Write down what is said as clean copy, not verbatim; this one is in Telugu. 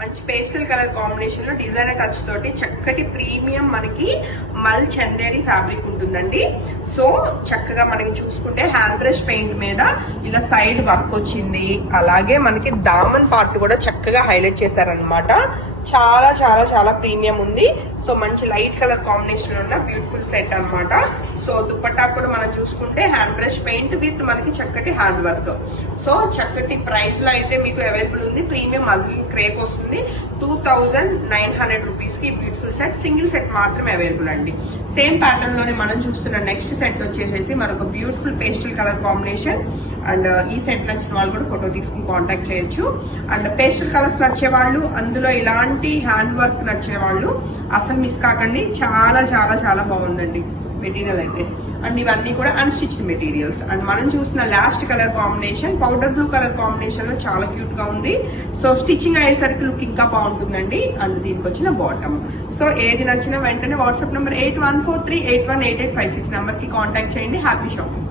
మంచి పేస్టల్ కలర్ కాంబినేషన్ లో డిజైనర్ టచ్ తోటి చక్కటి ప్రీమియం మనకి మల్ చందేరి ఫ్యాబ్రిక్ ఉంటుందండి. సో చక్కగా మనకి చూసుకుంటే హ్యాండ్ బ్రష్ పెయింట్ మీద ఇలా సైడ్ వర్క్ వచ్చింది. అలాగే మనకి దామన్ పార్ట్ కూడా చక్కగా హైలైట్ చేశారనమాట. చాలా చాలా చాలా ప్రీమియం ఉంది. సో మంచి లైట్ కలర్ కాంబినేషన్ ఉన్న బ్యూటిఫుల్ సెట్ అనమాట. సో దుపట్టా కూడా మనం చూసుకుంటే హ్యాండ్ బ్రష్ పెయింట్ విత్ మనకి చక్కటి హ్యాండ్ వర్క్. సో చక్కటి ప్రైస్ లో అయితే మీకు అవైలబుల్ ఉంది. ప్రీమియం మజిలిన్ క్రేప్ వస్తుంది. 2900 రూపీస్ కి బ్యూటిఫుల్ సెట్, సింగిల్ సెట్ మాత్రమే అవైలబుల్ అండి. సేమ్ ప్యాటర్న్ లోనే మనం చూస్తున్న నెక్స్ట్ సెట్ వచ్చేసేసి మరొక beautiful pastel colour combination. And ఈ సెట్ నచ్చిన వాళ్ళు కూడా ఫోటో తీసుకుని కాంటాక్ట్ చేయొచ్చు. అండ్ పేస్టల్ కలర్స్ నచ్చే వాళ్ళు, అందులో ఇలాంటి హ్యాండ్ వర్క్ నచ్చే వాళ్ళు అసలు మిస్ కాకండి. చాలా చాలా చాలా బాగుందండి మెటీరియల్ అయితే. అండ్ ఇవన్నీ కూడా అన్స్టిచ్డ్ మెటీరియల్స్. అండ్ మనం చూసిన last colour combination powder blue colour combination లో చాలా క్యూట్ గా ఉంది. సో స్టిచ్చింగ్ అయ్యేసరికి లుక్ ఇంకా బాగుంటుందండి. అండ్ దీనికి వచ్చిన బాటమ్. సో ఏది నచ్చినా వెంటనే వాట్సాప్ నెంబర్ 8143818856 నెంబర్ కి కాంటాక్ట్ చేయండి. Happy shopping.